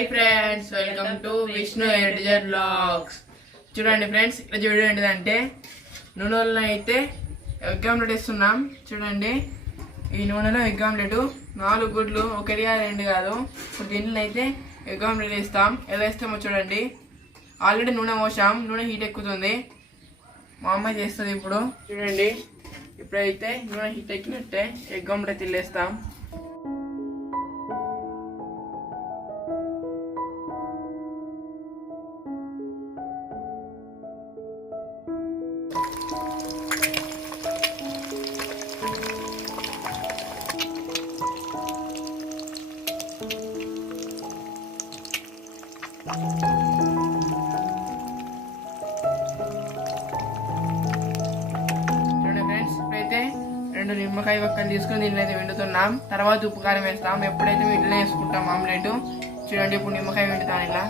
Hi friends, welcome to Vishnu editor blogs. చూడండి friends, ఇక్కడ చూడండి ఏంటిదంటే నూనెలో అయితే ఎగ్ ఆమ్లెట్ వేస్తున్నాం. చూడండి, ఈ నూనెలో ఎగ్ ఆమ్లెట్ 4 గుడ్లు, 1 2 కాదు. ఇప్పుడు దీంట్లో అయితే ఎగ్ ఆమ్లెట్ వేస్తాం. ఎలా వేస్తామో చూడండి. ఆల్రెడీ నూనె పోసాం, నూనె హీట్ ఎక్కుతుంది. మా అమ్మాయి చేస్తుంది ఇప్పుడు. చూడండి, ఇప్పుడైతే నూనె హీట్ ఎక్కినట్టే ఎగ్ ఆమ్లెట్ తిల్లేస్తాం. చూడండి ఫ్రెండ్స్, ఇప్పుడైతే 2 నిమ్మకాయ వక్కలు తీసుకొని దీన్ని అయితే వండుతున్నాం. తర్వాత ఉప్పు కారం వేస్తాం. ఎప్పుడైతే వీటిలో వేసుకుంటాం ఆమ్లెట్. చూడండి, ఇప్పుడు నిమ్మకాయ వండుతాను ఇలా.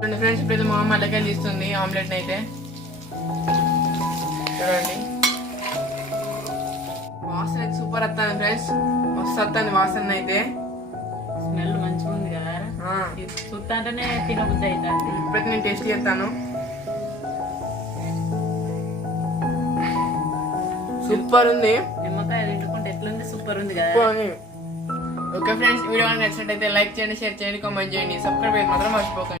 చూడండి ఫ్రెండ్స్, ఇప్పుడు మా అమ్మ అల్లకాయలు తీస్తుంది ఆమ్లెట్ అయితే. చూడండి, వాసన అయితే సూపర్ వస్తుంది ఫ్రెండ్స్, మస్తు వస్తుంది వాసన అయితే. స్మెల్ మంచిగా ఉంది కదా, చూస్తుంటేనే తినబుద్ధి అవుతుంది. ఇప్పుడైతే నేను టేస్ట్ చేస్తాను. సూపర్ ఉంది. నిమ్మకాయ తింటుకుంటే ఎట్లుంది, సూపర్ ఉంది కదా. ఓకే ఫ్రెండ్స్, వీడియో నచ్చినట్టయితే లైక్ చేయండి, షేర్ చేయండి, కామెంట్ చేయండి, సబ్స్క్రైబ్ అయితే మాత్రం మర్చిపోకండి.